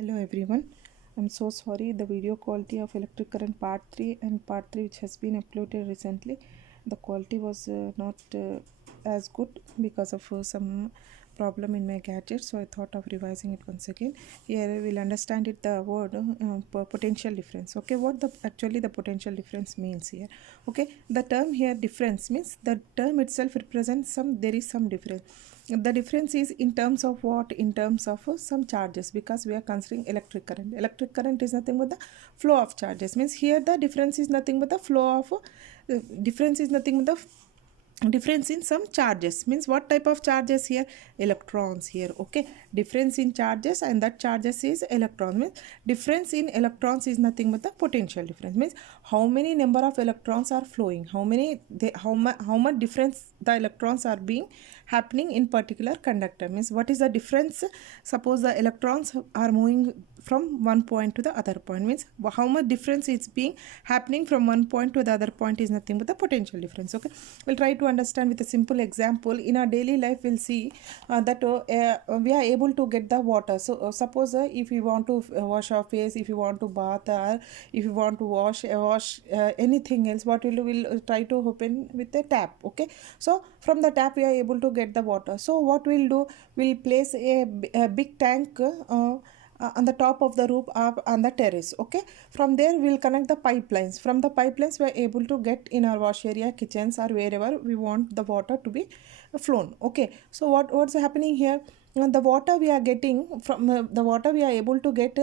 Hello everyone. I'm so sorry the video quality of electric current part 3 and part 3 which has been uploaded recently, the quality was not as good because of some problem in my gadget, so I thought of revising it once again. Here we'll understand it the word potential difference. Okay, what the actually the potential difference means here. Okay, the term here difference means the term itself represents there is some difference. The difference is in terms of what? In terms of some charges, because we are considering electric current is nothing but the flow of charges. Means here the difference is nothing but the flow of difference is nothing but the difference in some charges. Means what type of charges here? Electrons here. Okay, difference in charges, and that charges is electrons. Means difference in electrons is nothing but the potential difference. Means how many number of electrons are flowing, how much difference the electrons are being happening in particular conductor. Means what is the difference? Suppose the electrons are moving from one point to the other point, means how much difference is being happening from one point to the other point is nothing but the potential difference. Okay, we'll try to understand with a simple example. In our daily life we'll see that we are able to get the water. So suppose if you want to wash our face, if you want to bath, or if you want to wash anything else, what we'll try to open with the tap. Okay, so from the tap we are able to get the water. So what we'll do, we'll place a big tank on the top of the roof up on the terrace. Okay, from there we'll connect the pipelines. From the pipelines we are able to get in our wash area, kitchens, or wherever we want the water to be flown. Okay, so what's happening here? The water we are getting from the water we are able to get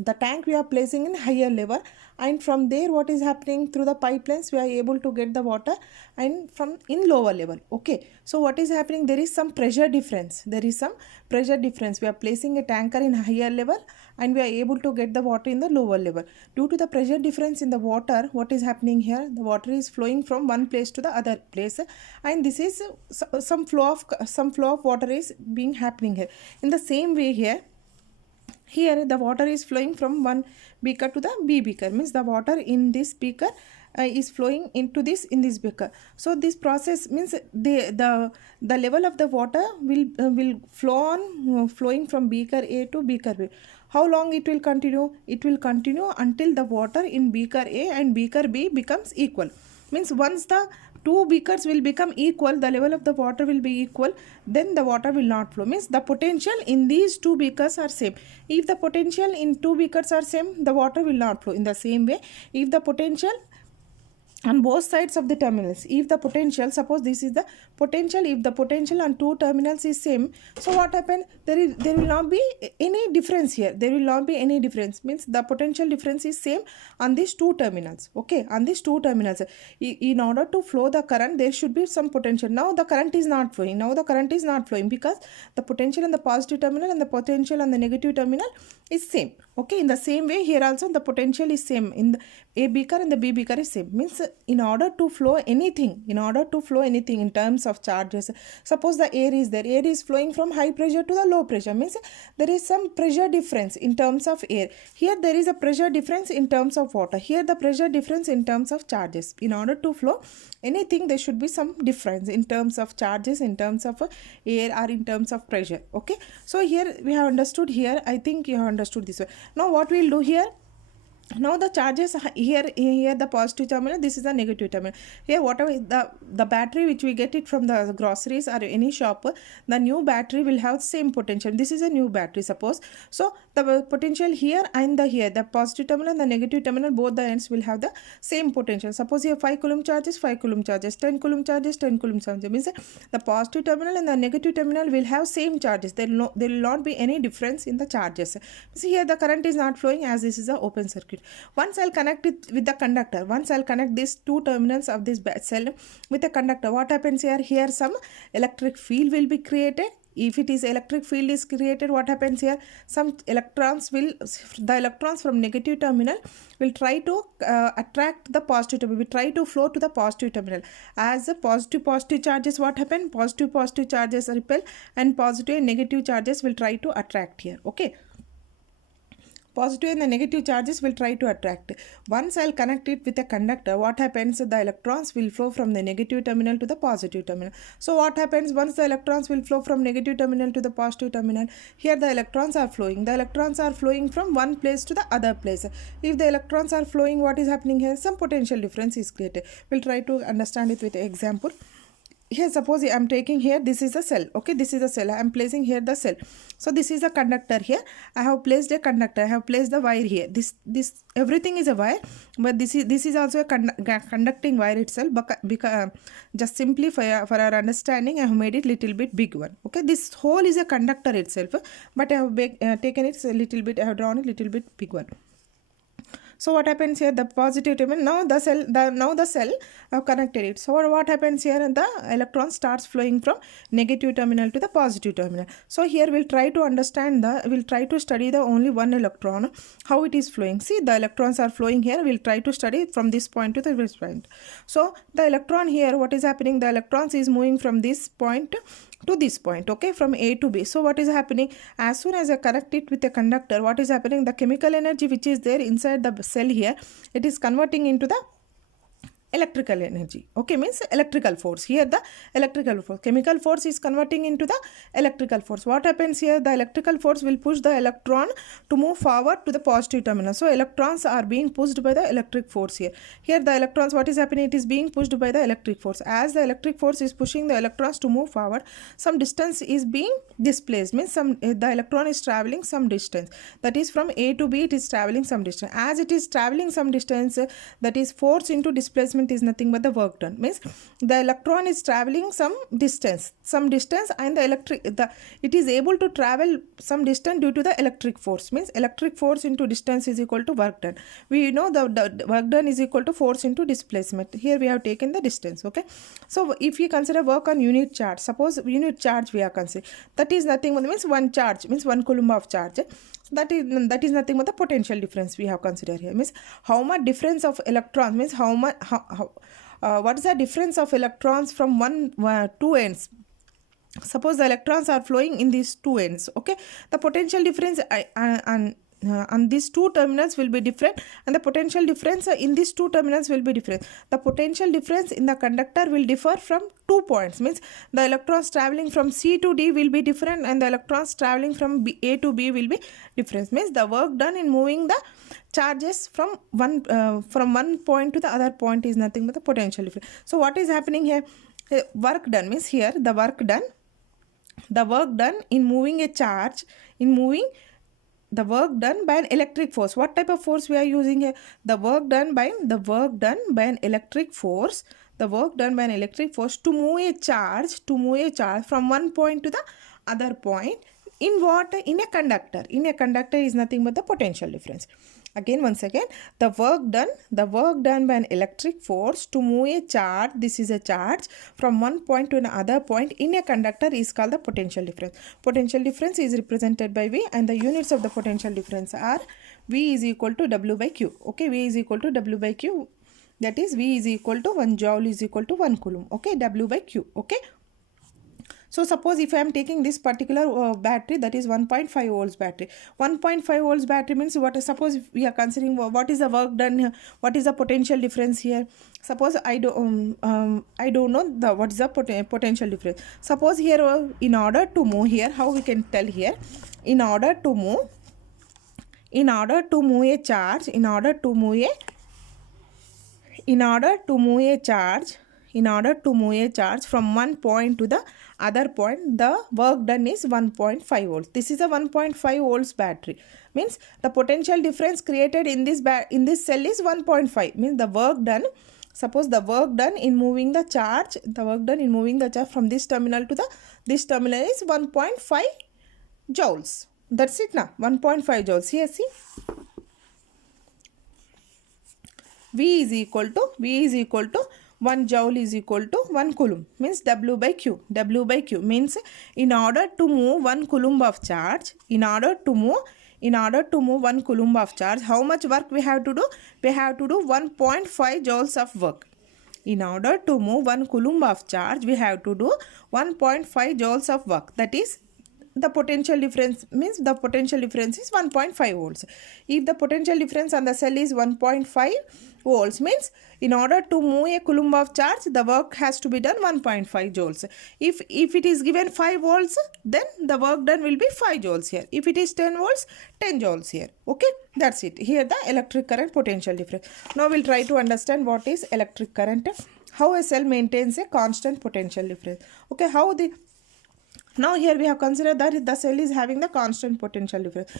the tank we are placing in higher level, and from there what is happening, through the pipelines we are able to get the water and from in lower level. Okay, so what is happening, there is some pressure difference. We are placing a tanker in higher level and we are able to get the water in the lower level. Due to the pressure difference in the water, what is happening here, the water is flowing from one place to the other place, and this is some flow of water is being happening here. In the same way here the water is flowing from one beaker to the B beaker. Means the water in this beaker is flowing into this in this beaker. So this process means the level of the water will flow on flowing from beaker A to beaker B. How long it will continue? It will continue until the water in beaker A and beaker B becomes equal. Means once the two beakers will become equal, the level of the water will be equal, then the water will not flow. Means the potential in these two beakers are same. If the potential in two beakers are same, the water will not flow. In the same way, if the potential on both sides of the terminals, if the potential, suppose this is the potential, if the potential on two terminals is same, so what happen, there will not be any difference here. There will not be any difference. Means the potential difference is same on these two terminals. Okay, on these two terminals, in order to flow the current, there should be some potential. Now the current is not flowing. Because the potential in the positive terminal and the potential on the negative terminal is same. Okay, in the same way here also the potential is same in the A beaker and the B beaker is same. Means in order to flow anything in terms of charges, suppose the air is flowing from high pressure to the low pressure. Means there is some pressure difference in terms of air. Here there is a pressure difference in terms of water. Here the pressure difference in terms of charges. In order to flow anything, there should be some difference in terms of charges, in terms of air, or in terms of pressure. Okay, so here we have understood. Here I think you have understood this way. Now what we'll do here, now the charges here the positive terminal, this is the negative terminal. Here whatever the battery which we get it from the groceries or any shop, the new battery will have same potential. This is a new battery, suppose. So the potential here and here the positive terminal and the negative terminal, both the ends will have the same potential. Suppose here 5 coulomb charges, 5 coulomb charges, 10 coulomb charges, 10 coulomb charges. Means the positive terminal and the negative terminal will have same charges. There will not be any difference in the charges. See here the current is not flowing as this is a open circuit. Once I'll connect it with the conductor, once I'll connect these two terminals of this cell with the conductor, what happens here? Here some electric field will be created. If it is electric field is created, what happens here? The electrons from negative terminal will try to attract the positive terminal, will try to flow to the positive terminal. As the positive charges, what happen? Positive charges repel and positive and negative charges will try to attract here. Okay, Positive and the negative charges will try to attract. Once I'll connect it with a conductor, what happens? The electrons will flow from the negative terminal to the positive terminal. So what happens once the electrons will flow from negative terminal to the positive terminal? Here the electrons are flowing. The electrons are flowing from one place to the other place. If the electrons are flowing, what is happening here? Some potential difference is created. We'll try to understand it with an example. Here suppose I am taking here, this is a cell. Okay, this is a cell. I am placing here the cell. So this is a conductor here. I have placed a conductor. I have placed the wire here. This everything is a wire, but this is also a conducting wire itself. Because just simply for our understanding, I have made it little bit big one. Okay, this whole is a conductor itself, but I have taken it a little bit. I have drawn it little bit big one. So what happens here? The positive terminal, now the cell have connected it. So what happens here? The electron starts flowing from negative terminal to the positive terminal. So here we'll try to understand we'll try to study the only one electron, how it is flowing. See, the electrons are flowing here. We'll try to study from this point to this point. So the electron here, what is happening? The electrons is moving from this point to this point, okay, from A to B. So what is happening? As soon as I connect it with a conductor, what is happening? The chemical energy which is there inside the cell here, it is converting into the electrical energy. Okay, means electrical force. Here the electrical force, chemical force is converting into the electrical force. What happens here? The electrical force will push the electron to move forward to the positive terminal. So electrons are being pushed by the electric force here. Here the electrons, what is happening? It is being pushed by the electric force. As the electric force is pushing the electrons to move forward, some distance is being displaced. Means the electron is traveling some distance. That is from A to B, it is traveling some distance. As it is traveling some distance, that is force into displacement is nothing but the work done. Means the electron is traveling some distance, and it is able to travel some distance due to the electric force. Means electric force into distance is equal to work done. We know the work done is equal to force into displacement. Here we have taken the distance. Okay, so if we consider work on unit charge, suppose unit charge we are considering, that is nothing but means one charge, means 1 coulomb of charge. That is nothing but the potential difference we have considered here. Means how much difference of electrons, means what is the difference of electrons from two ends. Suppose the electrons are flowing in these two ends. Okay, the potential difference and these two terminals will be different, and the potential difference in these two terminals will be different. The potential difference in the conductor will differ from 2 points. Means the electrons traveling from C to D will be different, and the electrons traveling from A to B will be different. Means the work done in moving the charges from one point to the other point is nothing but the potential difference. So what is happening here? Work done means here the work done in moving a charge, the work done by an electric force. What type of force we are using here? The work done by an electric force. The work done by an electric force to move a charge from one point to the other point. In what? In a conductor. In a conductor is nothing but the potential difference. Again, once again, the work done by an electric force to move a charge, this is a charge, from one point to another point in a conductor is called the potential difference. Potential difference is represented by V, and the units of the potential difference are V is equal to W by Q. Okay, V is equal to W by Q. That is V is equal to 1 joule is equal to 1 coulomb. Okay, W by Q. Okay. So suppose if I am taking this particular battery, that is 1.5 volts battery. 1.5 volts battery means what? Suppose if we are considering what is the work done here, what is the potential difference here. Suppose I don't know what is the potential difference. Suppose here in order to move here, how we can tell here, in order to move a charge from one point to the other point, the work done is 1.5 volts. This is a 1.5 volts battery. Means the potential difference created in this cell is 1.5. Means the work done. Suppose the work done in moving the charge, from this terminal to this terminal is 1.5 joules. That's it now. 1.5 joules. Here see. V is equal to 1 joule is equal to 1 coulomb. Means W by Q. W by Q means in order to move 1 coulomb of charge, how much work we have to do? We have to do 1.5 joules of work. In order to move 1 coulomb of charge, we have to do 1.5 joules of work. That is the potential difference means the potential difference is 1.5 volts. If the potential difference on the cell is 1.5 volts, means in order to move a coulomb of charge, the work has to be done 1.5 joules. If it is given 5 volts, then the work done will be 5 joules here. If it is 10 volts, 10 joules here. Okay, that's it. Here the electric current potential difference. Now we'll try to understand what is electric current, how a cell maintains a constant potential difference. Okay, now here we have considered that the cell is having the constant potential difference.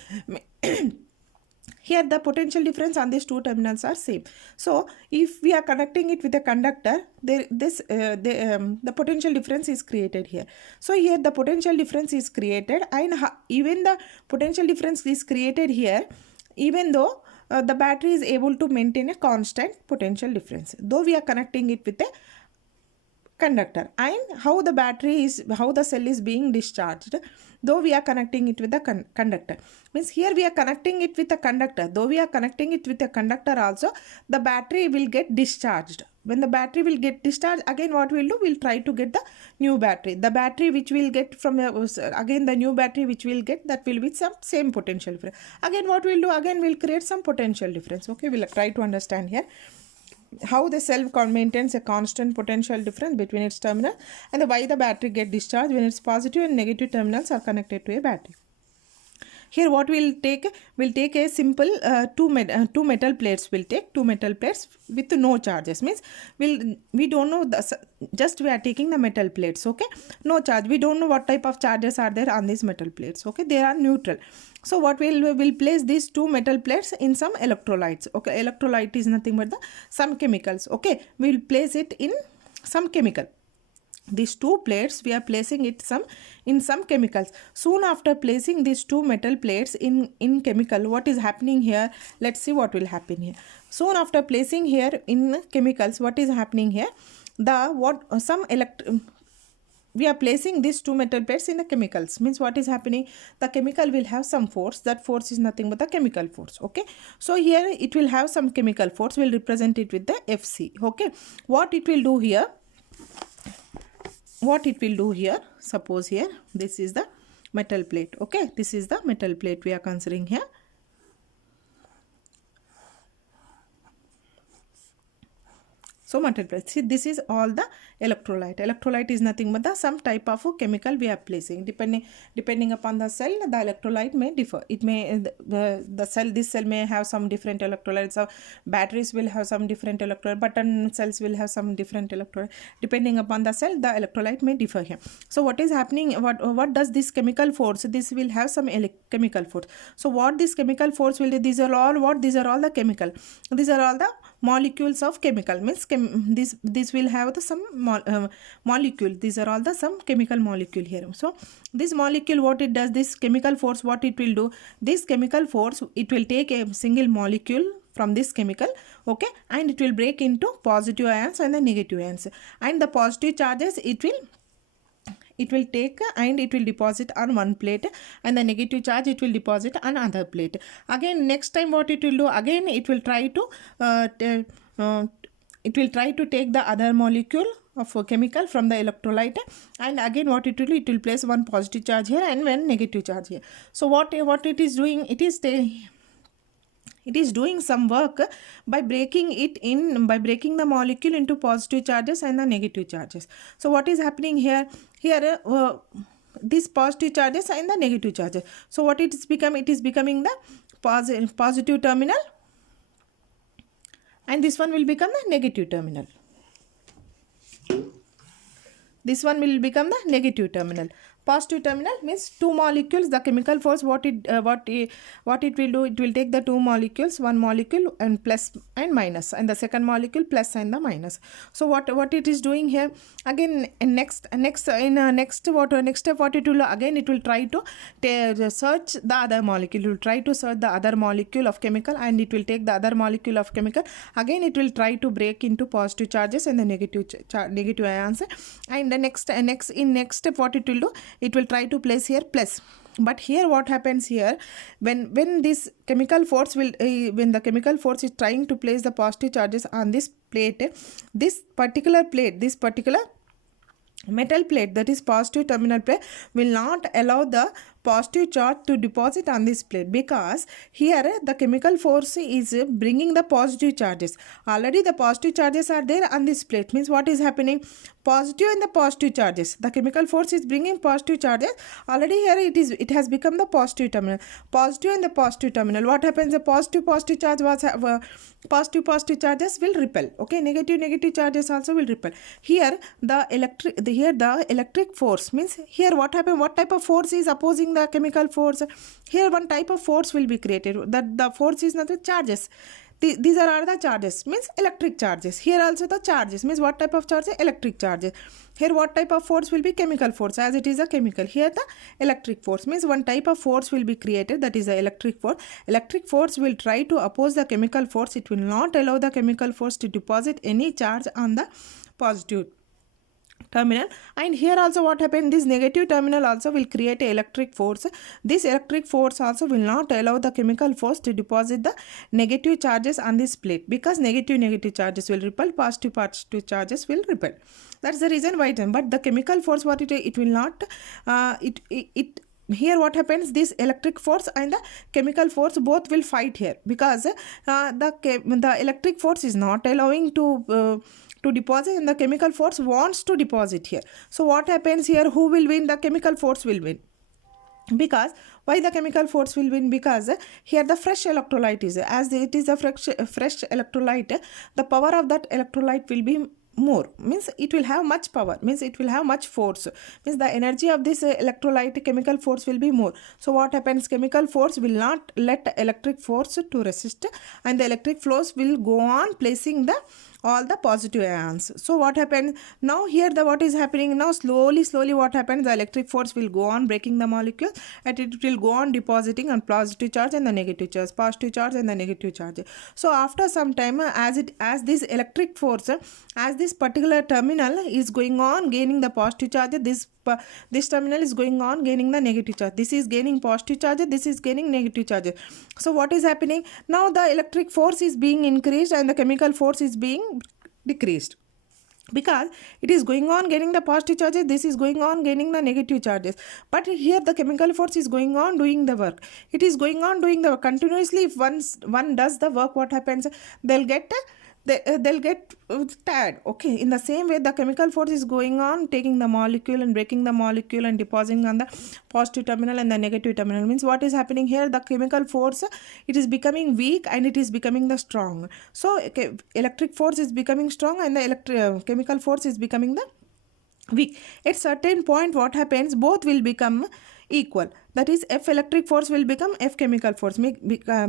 Here the potential difference on these two terminals are same. So if we are connecting it with a conductor, the potential difference is created here. So here the potential difference is created, and even the potential difference is created here, even though the battery is able to maintain a constant potential difference, though we are connecting it with a conductor. And how the cell is being discharged, though we are connecting it with the conductor, means here we are connecting it with a conductor, though we are connecting it with a conductor also, the battery will get discharged. When the battery will get discharged, again what we'll do, we'll try to get the new battery. The battery which we'll get from again the new battery which we'll get, that will be some same potential difference. Again what we'll do, again we'll create some potential difference. Okay, we'll try to understand here how the cell maintains a constant potential difference between its terminal, and why the battery get discharged when its positive and negative terminals are connected to a battery. Here what we'll take a simple two metal plates. We'll take two metal plates with no charges, means we don't know just we are taking the metal plates. Okay, no charge, we don't know what type of charges are there on these metal plates. Okay, they are neutral. So what we'll place these two metal plates in some electrolytes. Okay, electrolyte is nothing but some chemicals. Okay, we'll place it in some chemical. These two plates we are placing it in some chemicals. Soon after placing these two metal plates in chemical, what is happening here? Let's see what will happen here. Soon after placing here in chemicals, what is happening here? We are placing these two metal plates in the chemicals, means what is happening? The chemical will have some force. That force is nothing but the chemical force. Okay, so here it will have some chemical force. We'll represent it with the FC. Okay, what it will do here, suppose here this is the metal plate. Okay, this is the metal plate we are considering here. So metal plate, see, this is all the electrolyte. Electrolyte is nothing but some type of chemical we are placing. Depending upon the cell, the electrolyte may differ. It may this cell may have some different electrolytes. So batteries will have some different electrolyte. Button cells will have some different electrolyte. Depending upon the cell, the electrolyte may differ here. So what is happening? What does this chemical force? This will have some chemical force. So what this chemical force will do? These are all what? These are all the chemical. These are all the molecules of chemical, means this will have some molecule. These are all some chemical molecule here. So this molecule, what it does, this chemical force, what it will do, this chemical force, it will take a single molecule from this chemical, okay, and it will break into positive ions and the negative ions, and the positive charges it will take and it will deposit on one plate, and the negative charge it will deposit on another plate. Again next time what it will do, again it will try to take the other molecule of a chemical from the electrolyte, and again what it will place one positive charge here and one negative charge here. So what it is doing, it is doing some work by breaking the molecule into positive charges and the negative charges. So what is happening here these positive charges and the negative charges. So what it is becoming the positive terminal, and this one will become the negative terminal. This one will become the negative terminal. Positive terminal means two molecules, the chemical force, what it will do, it will take the two molecules, one molecule and plus and minus, and the second molecule plus and the minus. So what it is doing here, again next step what it will do, again it will try to search the other molecule. It will try to search the other molecule of chemical, and it will take the other molecule of chemical. Again it will try to break into positive charges and the negative ions, and the next step what it will do, it will try to place here plus. But here what happens here, when this chemical force will when the chemical force is trying to place the positive charges on this plate, this particular metal plate, that is positive terminal plate, will not allow the positive charge to deposit on this plate, because here the chemical force is bringing the positive charges. Already the positive charges are there on this plate, means what is happening, positive and the positive charges, the chemical force is bringing positive charges. Already here it has become the positive terminal, positive and the positive terminal. What happens, the positive charge was positive charges will repel, okay, negative charges also will repel. Here the electric force, means here what happened, what type of force is opposing the chemical force. Here one type of force will be created, that the force is not the charges. These are the charges, means electric charges. Here also the charges, means what type of charges, electric charges. Here what type of force will be, chemical force, as it is a chemical. Here the electric force, means one type of force will be created, that is the electric force. Electric force will try to oppose the chemical force. It will not allow the chemical force to deposit any charge on the positive terminal. And here also what happened, this negative terminal also will create a electric force. This electric force also will not allow the chemical force to deposit the negative charges on this plate, because negative charges will repel, positive charges will repel. That's the reason why. But the chemical force, what it will not here what happens, this electric force and the chemical force both will fight here, because the electric force is not allowing to deposit, and the chemical force wants to deposit here. So what happens here, who will win, the chemical force will win. Because why the chemical force will win, because here the fresh electrolyte is, as it is a fresh electrolyte, the power of that electrolyte will be more, means it will have much power, means it will have much force, means the energy of this electrolyte chemical force will be more. So what happens, chemical force will not let electric force to resist, and the electric flows will go on placing the all the positive ions. So what happened now, here the what is happening now, slowly what happens, the electric force will go on breaking the molecule, and it will go on depositing on positive charge and the negative charge, positive charge and the negative charge. So after some time, as this electric force, as this particular terminal is going on gaining the positive charge, this terminal is going on gaining the negative charge, this is gaining positive charge, this is gaining negative charge. So what is happening now, the electric force is being increased and the chemical force is being decreased, because it is going on gaining the positive charges, this is going on gaining the negative charges. But here the chemical force is going on doing the work, it is going on doing the work continuously. If one does the work, what happens, they'll get tired, okay. In the same way, the chemical force is going on taking the molecule and breaking the molecule and depositing on the positive terminal and the negative terminal. Means what is happening here, the chemical force, it is becoming weak and it is becoming the strong. So electric force is becoming strong and the chemical force is becoming the weak. At certain point, what happens, both will become equal, that is F electric force will become F chemical force,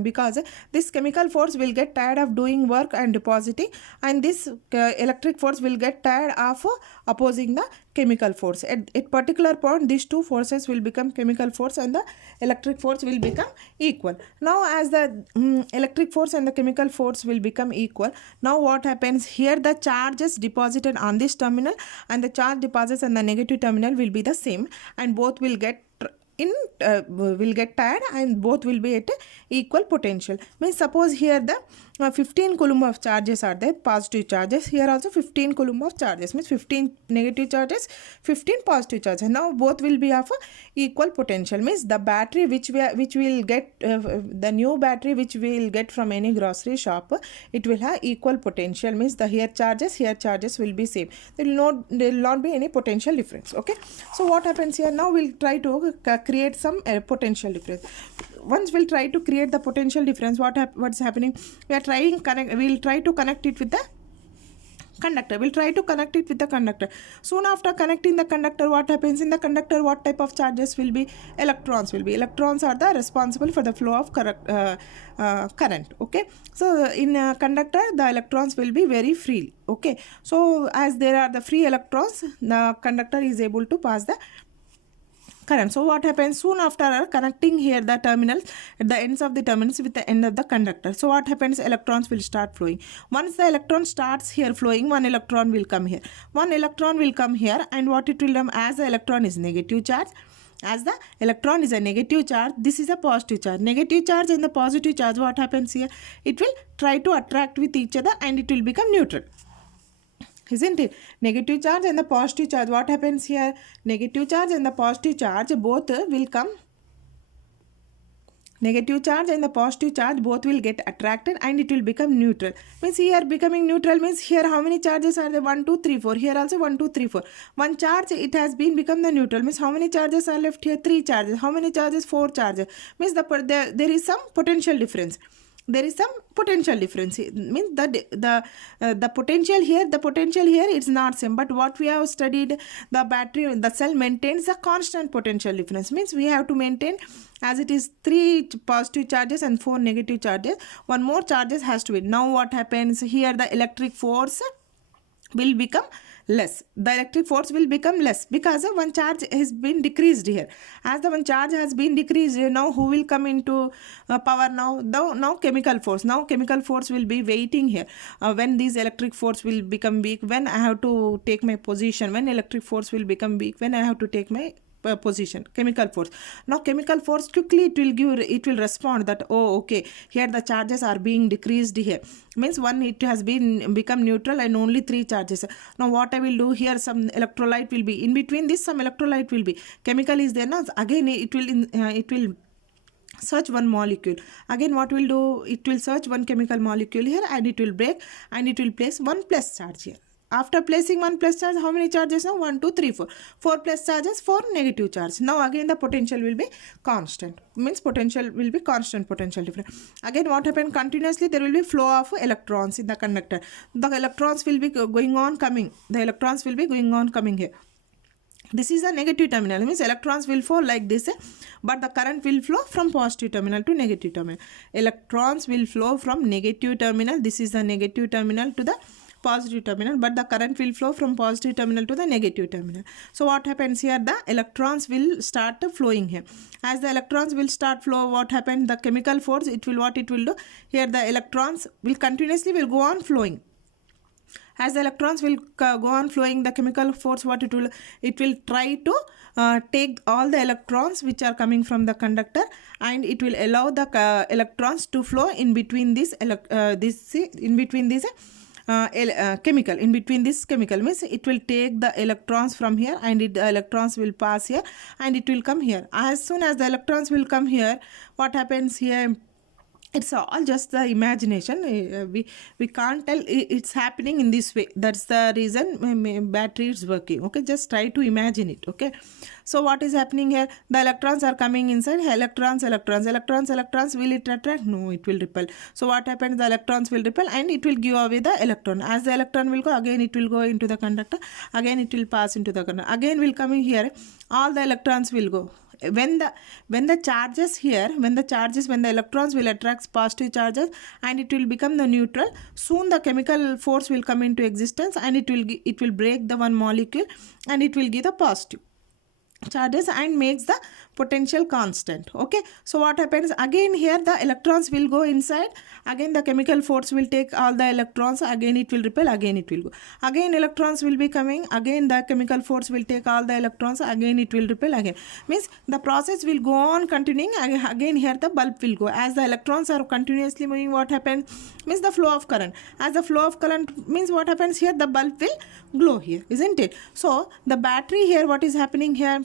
because this chemical force will get tired of doing work and depositing, and this electric force will get tired of opposing the chemical force. At particular point, these two forces will become chemical force and the electric force will become equal. Now as the electric force and the chemical force will become equal, now what happens here, the charges deposited on this terminal and the charge deposits on the negative terminal will be the same, and both will get will get tired and both will be at equal potential. Means suppose here the 15 coulomb of charges are there, positive charges, here also 15 coulomb of charges, means 15 negative charges, 15 positive charges. Now both will be of equal potential, means the battery which will get the new battery which we will get from any grocery shop, it will have equal potential, means the here charges will be same, there will not be any potential difference, okay. So what happens here, now we'll try to create some potential difference. Once we'll try to create the potential difference, what's happening, we'll try to connect it with the conductor. We'll try to connect it with the conductor. Soon after connecting the conductor, what happens in the conductor, what type of charges will be, electrons will be. Electrons are the responsible for the flow of current, okay. So in a conductor, the electrons will be very free, okay. So as there are the free electrons, the conductor is able to pass the current. So what happens, soon after connecting here the terminals, at the ends of the terminals with the end of the conductor, so what happens, electrons will start flowing. Once the electron starts here flowing, one electron will come here, and what it will do, as the electron is negative charge, as the electron is a negative charge, this is a positive charge. Negative charge and the positive charge, what happens here, it will try to attract with each other and it will become neutral. isn't it? Negative charge and the positive charge. What happens here? Negative charge and the positive charge both will come. Negative charge and the positive charge both will get attracted and it will become neutral. Means here becoming neutral means here how many charges are there? 1 2 3 4. Here also 1 2 3 4. One charge it has been become the neutral. Means how many charges are left here? 3 charges. How many charges? 4 charges. Means there is some potential difference. There is some potential difference. It means the potential here it's not same, but what we have studied, the battery, the cell maintains a constant potential difference. Means we have to maintain, as it is 3 positive charges and 4 negative charges, one more charges has to be. Now what happens here? The electric force will become less. The electric force will become less because one charge has been decreased here. As the one charge has been decreased, now who will come into power now? Now chemical force. Now chemical force will be waiting here. When this electric force will become weak, when I have to take my position, when electric force will become weak, when I have to take my position, chemical force. Now chemical force quickly it will respond that, oh okay, here the charges are being decreased here. Means one it has been become neutral and only 3 charges. Now what I will do here, some electrolyte will be in between this, some electrolyte will be, chemical is there now, again it will search one molecule. Again what will do, it will search one chemical molecule here and it will break and it will place 1 plus charge here. After placing 1 plus charge, how many charges now? 1 2 3 4. 4 plus charges, 4 negative charge. Now again the potential will be constant. Means potential will be constant potential difference. Again what happened? Continuously there will be flow of electrons in the conductor. The electrons will be going on coming. The electrons will be going on coming here. This is the negative terminal. Means electrons will flow like this, but the current will flow from positive terminal to negative terminal. Electrons will flow from negative terminal. This is the negative terminal to the positive terminal, but the current will flow from positive terminal to the negative terminal. So what happens here? The electrons will start flowing here. As the electrons will start flow, what happens? The chemical force, it will do here, the electrons will continuously will go on flowing. As the electrons will go on flowing, the chemical force, what it will try to take all the electrons which are coming from the conductor, and it will allow the electrons to flow in between this chemical. In between this chemical means it will take the electrons from here and the electrons will pass here and it will come here. As soon as the electrons will come here, what happens here? It's all just the imagination. We can't tell it's happening in this way. That's the reason battery is working. Okay, just try to imagine it. Okay, so what is happening here? The electrons are coming inside. Electrons will it attract? No, it will repel. So what happens? The electrons will repel and it will give away the electron. As the electron will go, again it will go into the conductor, again it will pass into the conductor, again will come in here, all the electrons will go. When the charges here, when the electrons will attract positive charges and it will become the neutral, soon the chemical force will come into existence and it will break the one molecule and it will give the positive charges and makes the potential constant. Okay, so what happens? Again here the electrons will go inside, again the chemical force will take all the electrons, again it will repel, again it will go, again electrons will be coming, again the chemical force will take all the electrons, again it will repel, again. Means the process will go on continuing. Again here the bulb will go. As the electrons are continuously moving, what happens? Means the flow of current. As the flow of current means what happens here? The bulb will glow here, isn't it? So the battery here, what is happening here?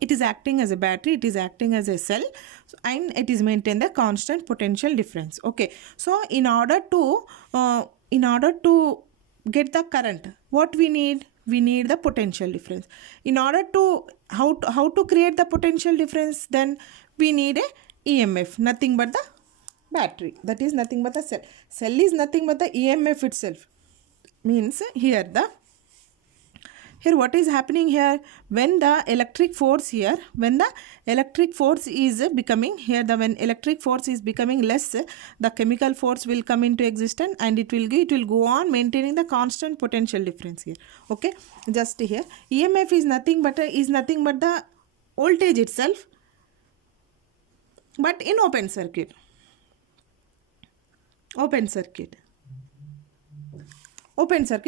It is acting as a battery, it is acting as a cell, and it is maintain the constant potential difference. Okay, so in order to get the current, what we need? We need the potential difference. In order to how to create the potential difference, then we need a EMF, nothing but the battery, that is nothing but the cell. Cell is nothing but the EMF itself. Means here what is happening here? When the electric force here, when the electric force is becoming here, when electric force is becoming less, the chemical force will come into existence and it will go on maintaining the constant potential difference here. Okay, just here EMF is nothing but the voltage itself, but in open circuit.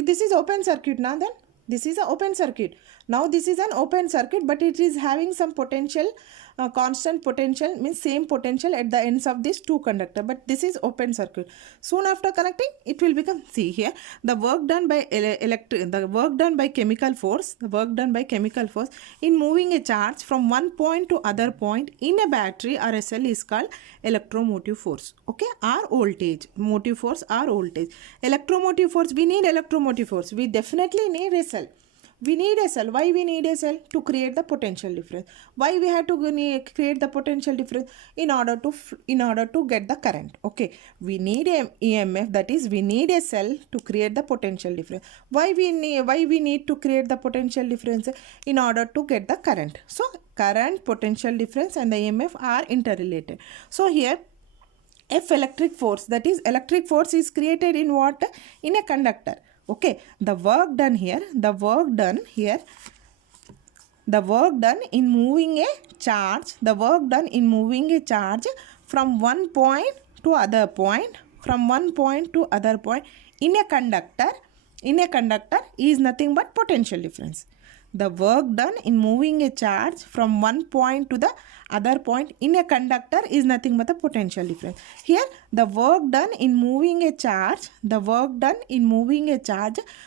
This is open circuit now. Then this is an open circuit. Now this is an open circuit, but it is having some potential, constant potential, means same potential at the ends of this two conductor, but this is open circuit. Soon after connecting, it will become, see here, the work done by the work done by chemical force, in moving a charge from one point to other point in a battery or a cell is called electromotive force. Okay, or voltage. Motive force or voltage. Electromotive force, we need electromotive force. We definitely need a cell. We need a cell. Why we need a cell? To create the potential difference. Why we have to create the potential difference? In order to get the current. Okay, we need a EMF, that is we need a cell to create the potential difference. Why we need to create the potential difference? In order to get the current. So current, potential difference and the EMF are interrelated. So here F electric force, that is electric force is created in what? In a conductor. Okay, the work done in moving a charge, from one point to other point, in a conductor is nothing but potential difference. The work done in moving a charge from one point to the other point in a conductor is nothing but the potential difference. Here, the work done in moving a charge,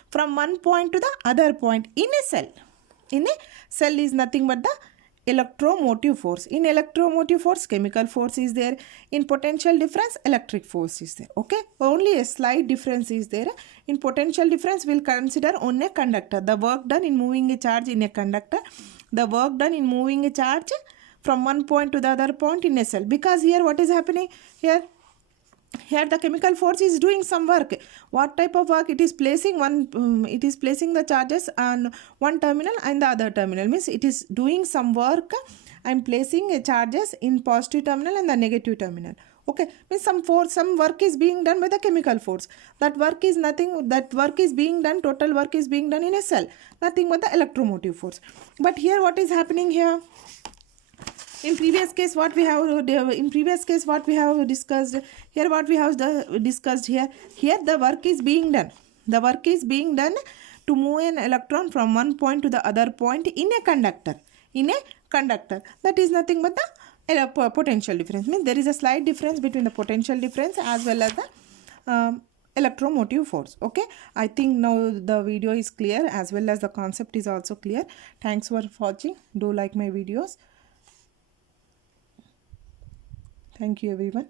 from one point to the other point in a cell. Is nothing but the electromotive force. In electromotive force, chemical force is there. In potential difference, electric force is there. Okay, only a slight difference is there. In potential difference, we'll consider on a conductor. The work done in moving a charge in a conductor, the work done in moving a charge from one point to the other point in a cell. Because here what is happening? Here the chemical force is doing some work. What type of work? It is placing the charges on one terminal and the other terminal, means it is doing some work. I am placing charges in positive terminal and the negative terminal. Okay, means some work is being done by the chemical force. Total work is being done in a cell, nothing but the electromotive force. But here what is happening here? In previous case what we have discussed, here what we have discussed here the work is being done to move an electron from one point to the other point in a conductor. That is nothing but the potential difference. Means there is a slight difference between the potential difference as well as the electromotive force. Okay, I think now the video is clear as well as the concept is also clear. Thanks for watching. Do like my videos. Thank you everyone.